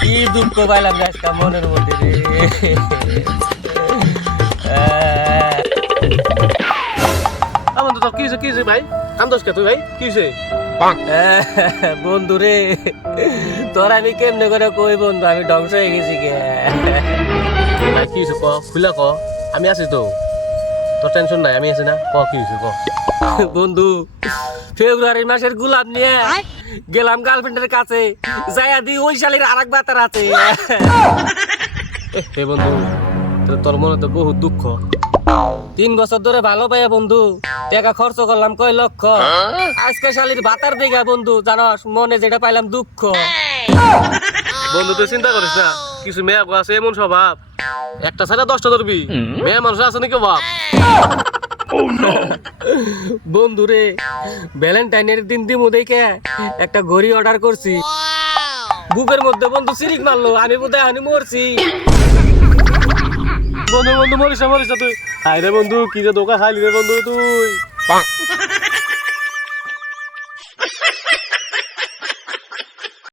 কি দুঃখ পাইলাম আজকে মনের মধ্যে রে। আমার তো কি হয়েছে ভাই? কান্দোস কে তুই ভাই? কি হয়েছে? বন্ধু রে, তোর আমি কেমনে করে কই বন্ধু, আমি ধ্বংস হয়ে গেছি কে। ভাই কি হয়েছে ক, খুলা ক, আমি আছি তো, তোর টেনশন নাই, আমি আছি না, ক কি হয়েছে ক। বন্ধু, ফেব্রুয়ারি মাসের গোলাপ নিয়ে গেলাম গার্লফ্রেন্ডের কাছে, যাইয়া দি ওই শালির আরেক বাতার আছে। হে বন্ধু, তোর মনে তো বহুত দুঃখ। 3 বছর ধরে ভালো পাইয়া বন্ধু টাকা খরচ করলাম কয় লক্ষ, আজকে শালির ভাতার দিঘা বন্ধু, জানোস মনে যেটা পাইলাম দুঃখ। বন্ধু তুই চিন্তা করিস না, কিছু মেয়ে আছে এমন স্বভাব, একটা ছাড়া 10টা ধরবি, মেয়ে মানুষ আছে নাকি বাপ। বন্ধু রে, ভ্যালেন্টাইনের দিন দিমু দেখে একটা ঘড়ি অর্ডার করছি, বুকের মধ্যে বন্ধু সিরিক মারলো, আমি বোধহয় আমি মরছি। বন্ধু বন্ধু মরিস না তুই, আরে বন্ধু কি যে ধোকা খাইলি রে বন্ধু তুই।